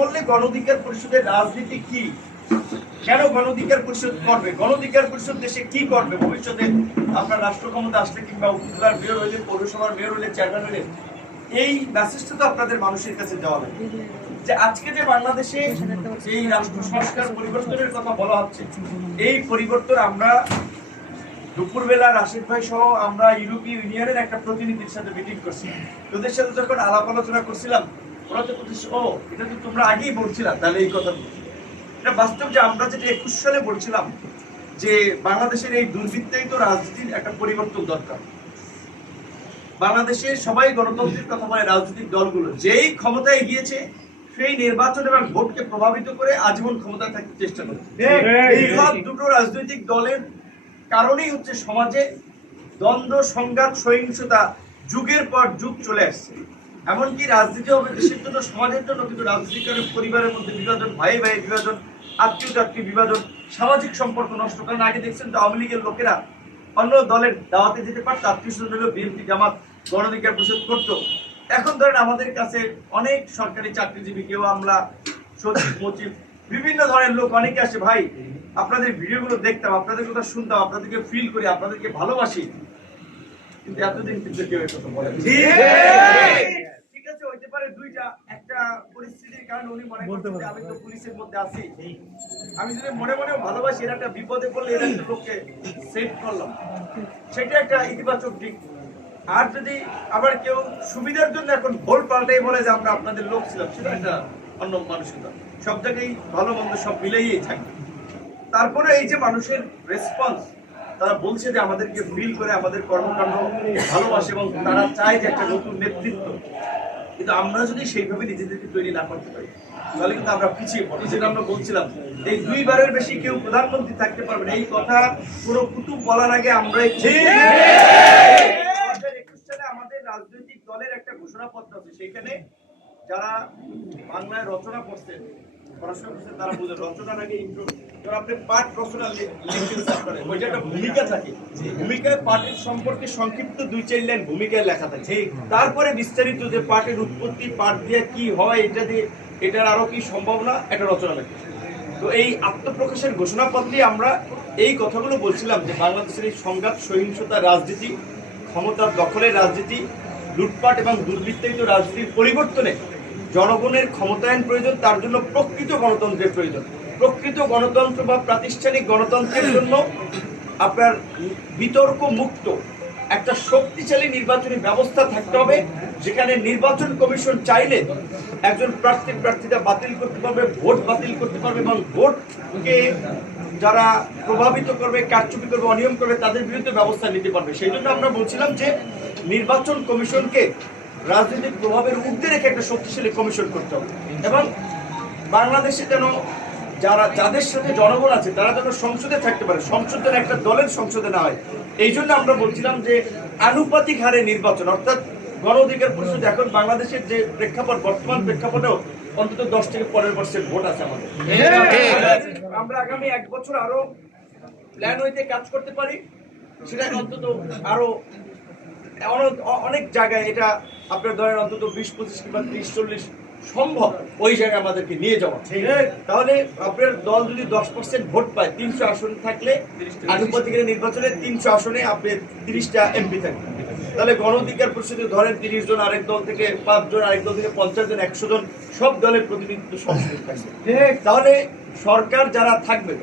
বললে গণ অধিকার পরিষদের রাজনীতি কি, কেন গণ অধিকার পরিষদ করবে, গণ অধিকার পরিষদ দেশে কি করবে ভবিষ্যতে, আপনার রাষ্ট্র ক্ষমতা আসলে কিংবা উপজেলার মেয়র হইলে, পৌরসভার মেয়র হইলে, চেয়ারম্যান হইলে, এই মেসেজটা তো আপনাদের মানুষের কাছে দেওয়া হবে যে আজকে যে বাংলাদেশে এই রাষ্ট্র সংস্কার পরিবর্তনের কথা বলা হচ্ছে, এই পরিবর্তন আমরা দুপুরবেলা রাশিদ ভাই সহ আমরা ইউরোপীয় ইউনিয়নের একটা প্রতিনিধির সাথে মিটিং করছি। তোদের সাথে যখন আলাপ আলোচনা করছিলাম, ওরা তো বলতেছে ও এটা তো তোমরা আগেই বলছিলাম, তাহলে এই কথা এটা বাস্তব যে আমরা যেটা 21 সালে বলছিলাম যে বাংলাদেশের এই দুর্বৃত্তায়িত রাজনীতির একটা পরিবর্তন দরকার। বাংলাদেশের সবাই গণতন্ত্রের কথা বলে, রাজনৈতিক দলগুলো যেই ক্ষমতায় গিয়েছে সেই নির্বাচন এবং ভোটকে প্রভাবিত করে আজীবন ক্ষমতায় থাকতে চেষ্টা করে। এই দুটো রাজনৈতিক দলের কারণেই হচ্ছে সমাজে দ্বন্দ্ব, সংঘাত, সহিংসতা যুগের পর যুগ চলে আসছে। এমনকি রাজনীতি হবে দেশের জন্য, সমাজের জন্য, কিন্তু রাজনীতির কারণে পরিবারের মধ্যে বিভাজন, ভাই ভাই বিভাজন, আত্মীয় বিভাজন, সামাজিক সম্পর্ক নষ্ট। কারণ আগে দেখছেন তো আওয়ামী লীগের লোকেরা অন্য দলের দাওয়াতে যেতে পারতো, আত্মীয় স্বজন হলেও বিএনপি, জামাত, গণ অধিকার পরিষদ করতো। এখন ধরেন আমাদের কাছে অনেক সরকারি চাকরিজীবী, কেউ আমরা সচিব, মচিব, বিভিন্ন ধরনের লোক অনেকে আসে, ভাই আপনাদের ভিডিওগুলো দেখতাম, আপনাদের কথা শুনতাম, আপনাদেরকে ফিল করি, আপনাদেরকে ভালোবাসি, কিন্তু এতদিন কিন্তু কেউ কথা বলে। ঠিক আছে, হইতে পারে দুইটা, একটা পরিস্থিতির কারণে উনি মনে করতেন যে আমি তো পুলিশের মধ্যে আছি, আমি যদি মনে মনেও ভালোবাসি, এর একটা বিপদে পড়লে এর একটা লোককে সেভ করলাম, সেটা একটা ইতিবাচক দিক। আর যদি আবার কেউ সুবিধার জন্য এখন ভোল পাল্টাই বলে যে আমরা আপনাদের লোক ছিলাম, সেটা একটা অন্য মানসিকতা। সব জায়গায় ভালো মন্দ সব মিলেই থাকবে। তারপরে এই যে মানুষের রেসপন্স, তারা বলছে যে আমাদেরকে ফিল করে, আমাদের কর্মকাণ্ড ভালোবাসে এবং তারা চায় যে একটা নতুন নেতৃত্ব। কিন্তু আমরা যদি সেইভাবে নিজেদেরকে তৈরি না করতে পারি, তাহলে কিন্তু আমরা পিছিয়ে পড়ি। যেটা আমরা বলছিলাম, এই 2 বারের বেশি কেউ প্রধানমন্ত্রী থাকতে পারবে না, এই কথা পুরো কুতুব বলার আগে আমরা 2021 সালে আমাদের রাজনৈতিক দলের একটা ঘোষণাপত্র আছে, সেখানে যারা বাংলায় রচনা করছেন, পড়াশোনা করছেন, তারা বুঝে রচনার আগে ইন্ট্রো, আপনি পাঠ রচনা লিখছেন, ওইটা একটা ভূমিকা থাকে, ভূমিকায় পাঠের সম্পর্কে সংক্ষিপ্ত 2-4 লাইন ভূমিকায় লেখা থাকে, তারপরে বিস্তারিত যে পাঠের উৎপত্তি, পাঠ দিয়ে কি হয়, এটা দিয়ে এটার আরো কি সম্ভাবনা, একটা রচনা লেখা। তো এই আত্মপ্রকাশের ঘোষণাপত্রে আমরা এই কথাগুলো বলছিলাম যে বাংলাদেশের এই সংঘাত, সহিংসতা রাজনীতি, ক্ষমতার দখলের রাজনীতি, লুটপাট এবং দুর্বৃত্তায়িত রাজনীতির পরিবর্তনে জনগণের ক্ষমতায়ন প্রয়োজন। তার জন্য প্রকৃত গণতন্ত্রের প্রয়োজন। প্রকৃত গণতন্ত্র বা প্রাতিষ্ঠানিক গণতন্ত্রের জন্য আপনার বিতর্ক মুক্ত একটা শক্তিশালী নির্বাচনী ব্যবস্থা থাকতে হবে, যেখানে নির্বাচন কমিশন চাইলে একজন প্রার্থিতা বাতিল করতে পারবে, ভোট বাতিল করতে পারবে এবং ভোটকে যারা প্রভাবিত করবে, কারচুপি করবে, অনিয়ম করবে, তাদের বিরুদ্ধে ব্যবস্থা নিতে পারবে। সেই জন্য আমরা বলছিলাম যে নির্বাচন কমিশনকে রাজনৈতিক প্রভাবের ঊর্ধ্বে রেখে একটা শক্তিশালী কমিশন করতে হবে এবং বাংলাদেশে যেন যাদের সাথে জনগণ আছে তারা যেন সংসদে থাকতে পারে, সংসদ যেন একটা দলের সংসদে না হয়। এই জন্য আমরা বলছিলাম যে আনুপাতিক হারে নির্বাচন, অর্থাৎ গণ অধিকার পরিষদ এখন বাংলাদেশের যে প্রেক্ষাপট, বর্তমান প্রেক্ষাপটেও অন্তত 10 থেকে 15% ভোট আছে আমাদের। আমরা আগামী 1 বছর আরো প্ল্যান হইতে কাজ করতে পারি, সেটা অন্তত আরো অনেক জায়গায় এটা আপনার ধরেন অন্তত 20-25 কিংবা 30-40 সম্ভব ওই জায়গায় আমাদেরকে নিয়ে যাওয়া। তাহলে আপনার দল যদি 10% ভোট পায়, 300 আসন থাকলে আনুপাতিক নির্বাচনে 300 আসনে আপনার 30টা এমপি থাকবে, তাহলে গণ অধিকার পরিষদে ধরেন 30 জন, আরেক দল থেকে 5 জন, আরেক দল থেকে 50 জন, 100 জন, সব দলের প্রতিনিধিত্ব সংসদে থাকবে। তাহলে সরকার যারা থাকবে